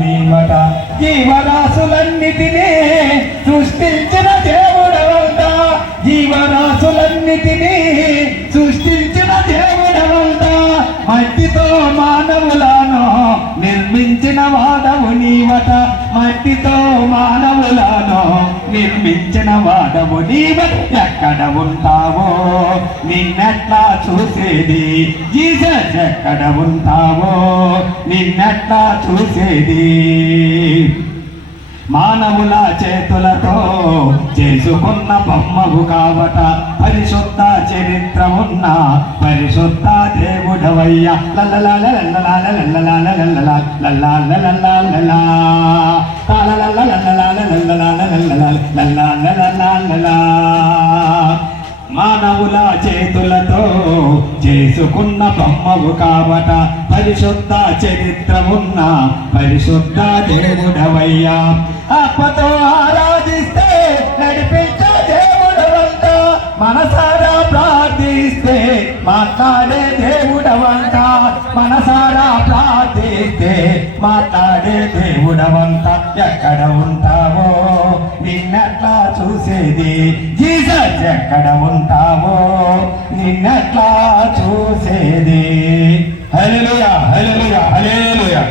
నీవట జీవరాశులన్నిటినీ సృష్టించిన దేవుడవంట, జీవరాశులన్నిటినీ సృష్టించిన దేవుడవంట, మట్టితో మానవులను నిర్మించిన వాడవు నీవట, మట్టితో మానవులను నిర్మించిన వాడవు నీవట. ఎక్కడ ఉంటావో నిన్నెట్లా చూసేది జీసస్, ఎక్కడ ఉంటావో నిన్నెట్లా చూసేది. మానవుల చేతులతో చేసుకున్న బొమ్మవు కావట, పరిశుద్ధ చరిత్ర ఉన్న పరిశుద్ధ దేవుడవయ్యా. మానవుల చేతులతో చేసుకున్న బొమ్మవు కావట, పరిశుద్ధ చరిత్ర ఉన్న పరిశుద్ధ దేవుడవయ్యా. ఆత్మతో ఆరాధిస్తే నడిపించే దేవుడవంట, మనసారా ప్రార్థిస్తే మాట్లాడే దేవుడవంట, మనసారా ప్రార్థిస్తే మాట్లాడే దేవుడవంట. ఎక్కడ ఉంటావో నిన్నెట్లా చూసేది జీసస్, ఎక్కడ ఉంటావో నిన్నెట్లా చూసేది. హల్లెలూయా, హల్లెలూయా, హల్లెలూయా.